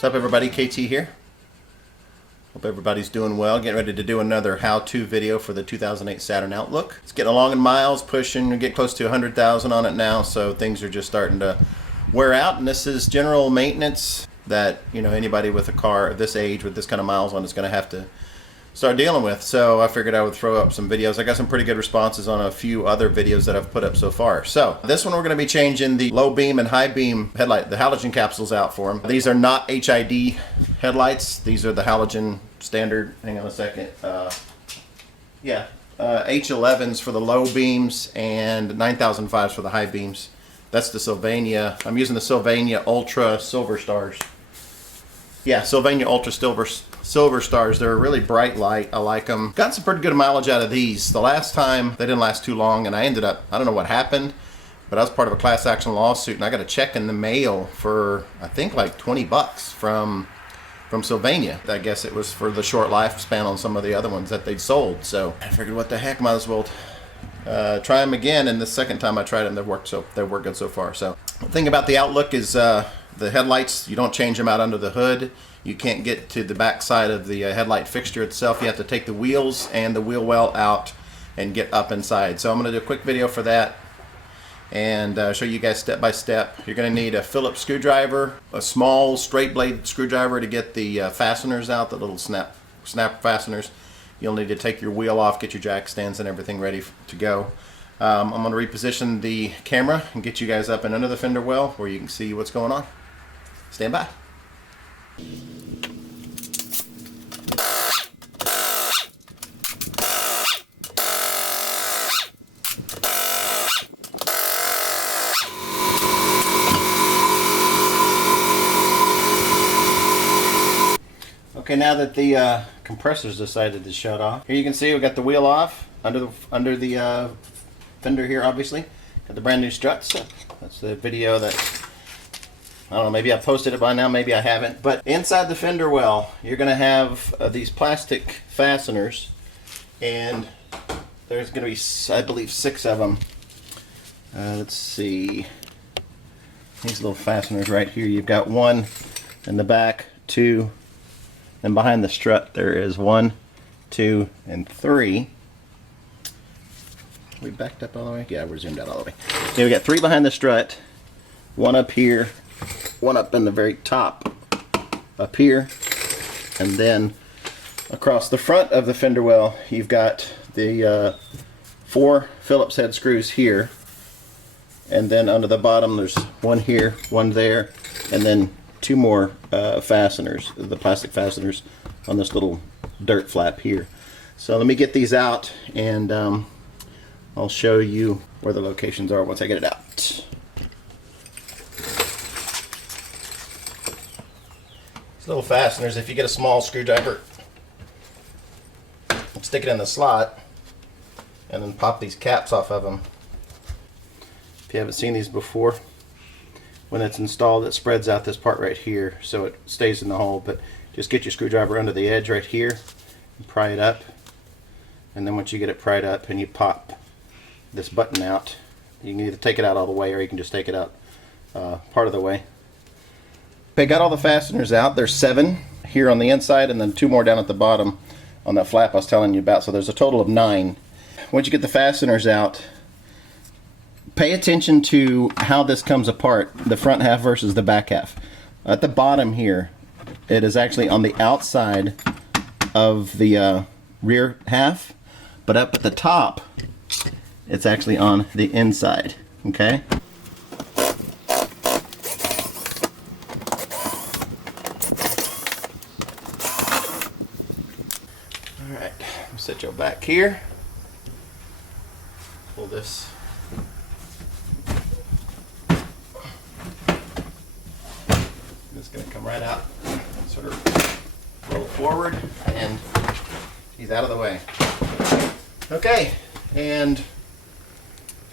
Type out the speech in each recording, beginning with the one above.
What's up everybody, KT here. Hope everybody's doing well. Getting ready to do another how-to video for the 2008 Saturn Outlook. It's getting along in miles, pushing, we get close to 100,000 on it now, so things are just starting to wear out, and this is general maintenance that, you know, anybody with a car of this age with this kind of miles on is going to have to start dealing with. So I figured I would throw up some videos. I got some pretty good responses on a few other videos that I've put up so far. So this one we're going to be changing the low beam and high beam headlight, the halogen capsules out for them. These are not HID headlights. These are the halogen standard. Hang on a second. H11s for the low beams and 9005s for the high beams. That's the Sylvania. I'm using the Sylvania Ultra Silver Stars. Yeah, Sylvania Ultra Silver Stars. They're a really bright light. I like them. Got some pretty good mileage out of these. The last time they didn't last too long, and I ended up, I don't know what happened, but I was part of a class action lawsuit, and I got a check in the mail for I think like 20 bucks from Sylvania. I guess it was for the short lifespan on some of the other ones that they'd sold. So I figured, what the heck, might as well try them again. And the second time I tried them, they worked good so far. So the thing about the Outlook is the headlights, you don't change them out under the hood. You can't get to the back side of the headlight fixture itself. You have to take the wheels and the wheel well out and get up inside. So I'm going to do a quick video for that and show you guys step by step. You're going to need a Phillips screwdriver, a small straight blade screwdriver to get the fasteners out, the little snap fasteners. You'll need to take your wheel off, get your jack stands and everything ready to go. I'm going to reposition the camera and get you guys up and under the fender well where you can see what's going on. Stand by. Okay, now that the compressor's decided to shut off, here you can see we got the wheel off under the fender here. Obviously, got the brand new struts. That's the video that, I don't know, maybe I posted it by now, maybe I haven't. But inside the fender well, you're going to have these plastic fasteners, and there's going to be, I believe, 6 of them. Let's see, these little fasteners right here. You've got 1 in the back, 2. And behind the strut there is 1, 2, and 3. We backed up all the way? Yeah, we're zoomed out all the way. Okay, we got 3 behind the strut, 1 up here, 1 up in the very top up here, and then across the front of the fender well you've got the 4 Phillips head screws here, and then under the bottom there's 1 here, 1 there, and then 2 more fasteners, the plastic fasteners on this little dirt flap here. So let me get these out, and I'll show you where the locations are once I get it out. These little fasteners, if you get a small screwdriver, stick it in the slot and then pop these caps off of them. If you haven't seen these before, when it's installed, it spreads out this part right here so it stays in the hole, but just get your screwdriver under the edge right here and pry it up, and then once you get it pried up and you pop this button out, you can either take it out all the way or you can just take it out part of the way. Okay, got all the fasteners out. There's 7 here on the inside and then 2 more down at the bottom on that flap I was telling you about, so there's a total of 9. Once you get the fasteners out, pay attention to how this comes apart, the front half versus the back half. At the bottom here, it is actually on the outside of the rear half, but up at the top, it's actually on the inside, okay? Alright, set you back here. Pull this. It's going to come right out, sort of roll forward, and he's out of the way. Okay, and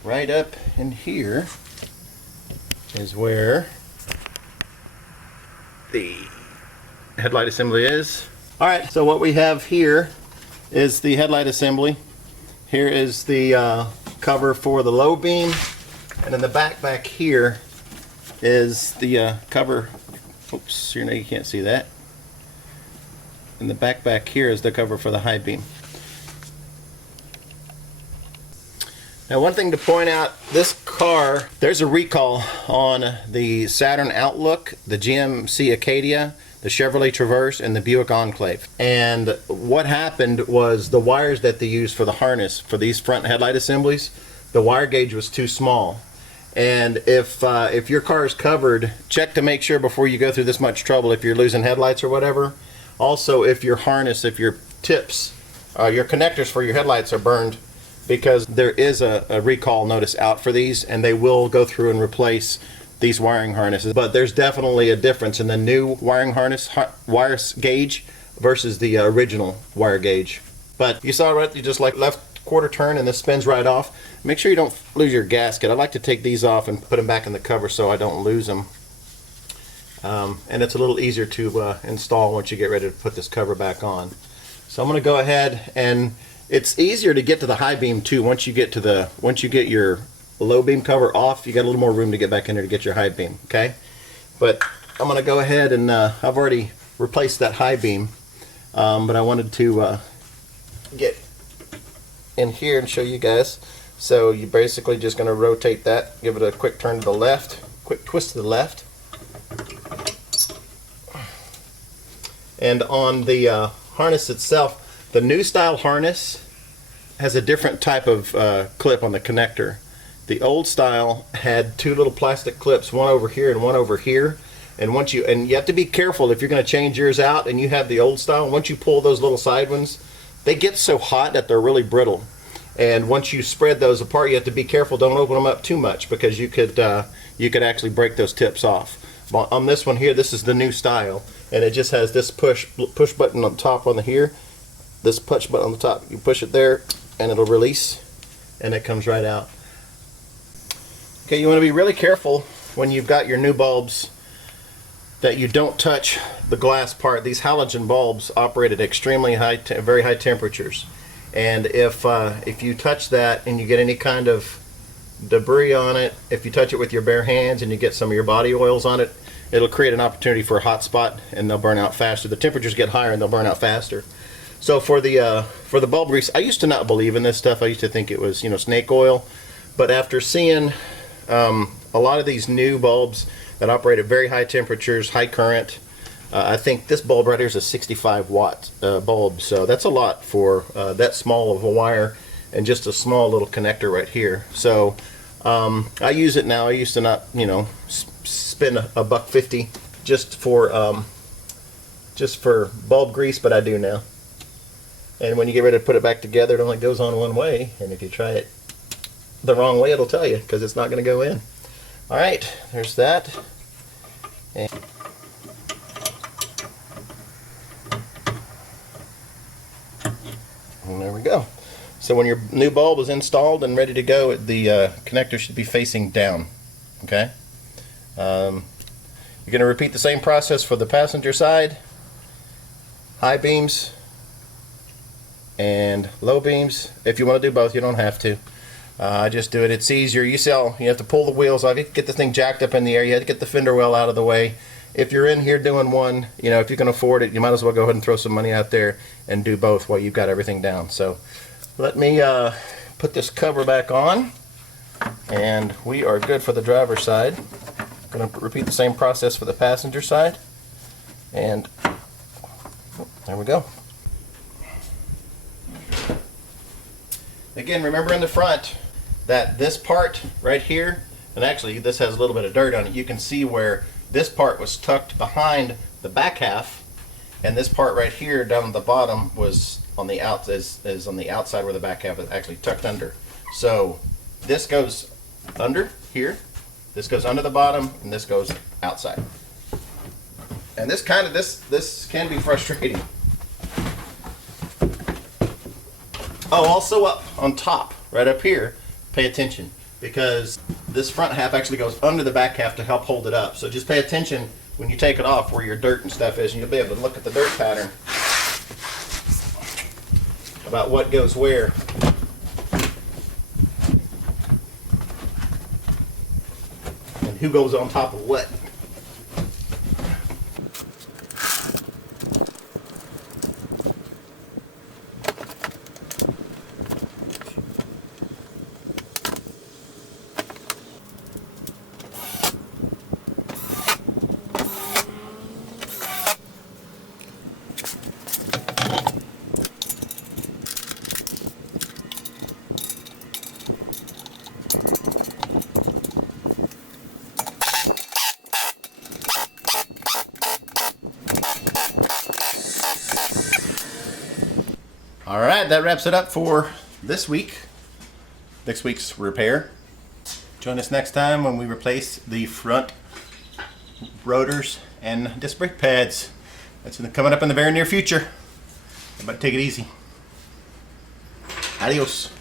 right up in here is where the headlight assembly is. Alright, so what we have here is the headlight assembly. Here is the cover for the low beam, and in the back here is the cover Oops, you know you can't see that. And the back here is the cover for the high beam. Now, one thing to point out, this car, there's a recall on the Saturn Outlook, the GMC Acadia, the Chevrolet Traverse, and the Buick Enclave. And what happened was the wires that they used for the harness for these front headlight assemblies, the wire gauge was too small. And if your car is covered, check to make sure before you go through this much trouble if you're losing headlights or whatever. Also, if your harness, if your tips, your connectors for your headlights are burned, because there is a recall notice out for these, and they will go through and replace these wiring harnesses. But there's definitely a difference in the new wiring harness wire gauge versus the original wire gauge. But you saw, right, you just like left quarter turn and this spins right off. Make sure you don't lose your gasket. I like to take these off and put them back in the cover so I don't lose them. And it's a little easier to install once you get ready to put this cover back on. So I'm going to go ahead, and it's easier to get to the high beam too. Once you get your low beam cover off, you got a little more room to get back in there to get your high beam. Okay, but I'm going to go ahead and I've already replaced that high beam, but I wanted to get in here and show you guys. So you're basically just going to rotate that, give it a quick turn to the left, quick twist to the left. And on the harness itself, the new style harness has a different type of clip on the connector. The old style had two little plastic clips, one over here and one over here. And you have to be careful if you're going to change yours out and you have the old style. Once you pull those little side ones, they get so hot that they're really brittle. And once you spread those apart, you have to be careful. Don't open them up too much, because you could actually break those tips off. But on this one here, this is the new style, and it just has this push button on top on the here. This push button on the top, you push it there and it'll release and it comes right out. Okay, you want to be really careful when you've got your new bulbs that you don't touch the glass part. These halogen bulbs operate at extremely high, very high temperatures, and if you touch that and you get any kind of debris on it, if you touch it with your bare hands and you get some of your body oils on it, it'll create an opportunity for a hot spot and they'll burn out faster. The temperatures get higher and they'll burn out faster. So for the bulb grease, I used to not believe in this stuff. I used to think it was, snake oil. But after seeing a lot of these new bulbs that operate at very high temperatures, high current, I think this bulb right here is a 65 watt bulb. So that's a lot for that small of a wire and just a small little connector right here. So I use it now. I used to not, spend $1.50 just for bulb grease, but I do now. And when you get ready to put it back together, it only goes on one way, and if you try it the wrong way, it'll tell you, because it's not going to go in. Alright, there's that. And there we go. So when your new bulb is installed and ready to go, the connector should be facing down. Okay? You're going to repeat the same process for the passenger side, high beams and low beams. If you want to do both, you don't have to. I just do it. It's easier. You have to pull the wheels off. You have to get the thing jacked up in the air. You have to get the fender well out of the way. If you're in here doing one, if you can afford it, you might as well go ahead and throw some money out there and do both while you've got everything down. So let me put this cover back on, and we are good for the driver's side. I'm going to repeat the same process for the passenger side, and there we go. Again, remember in the front that this part right here, and actually this has a little bit of dirt on it, you can see where this part was tucked behind the back half, and this part right here down at the bottom was on the is on the outside where the back half is actually tucked under. So this goes under here, this goes under the bottom, and this goes outside. And this can be frustrating. Oh, also up on top, right up here, pay attention, because this front half actually goes under the back half to help hold it up. So just pay attention when you take it off where your dirt and stuff is, and you'll be able to look at the dirt pattern about what goes where. And who goes on top of what. right, that wraps it up for this week. Next week's repair. Join us next time when we replace the front rotors and disc brake pads. That's coming up in the very near future. Everybody take it easy. Adios.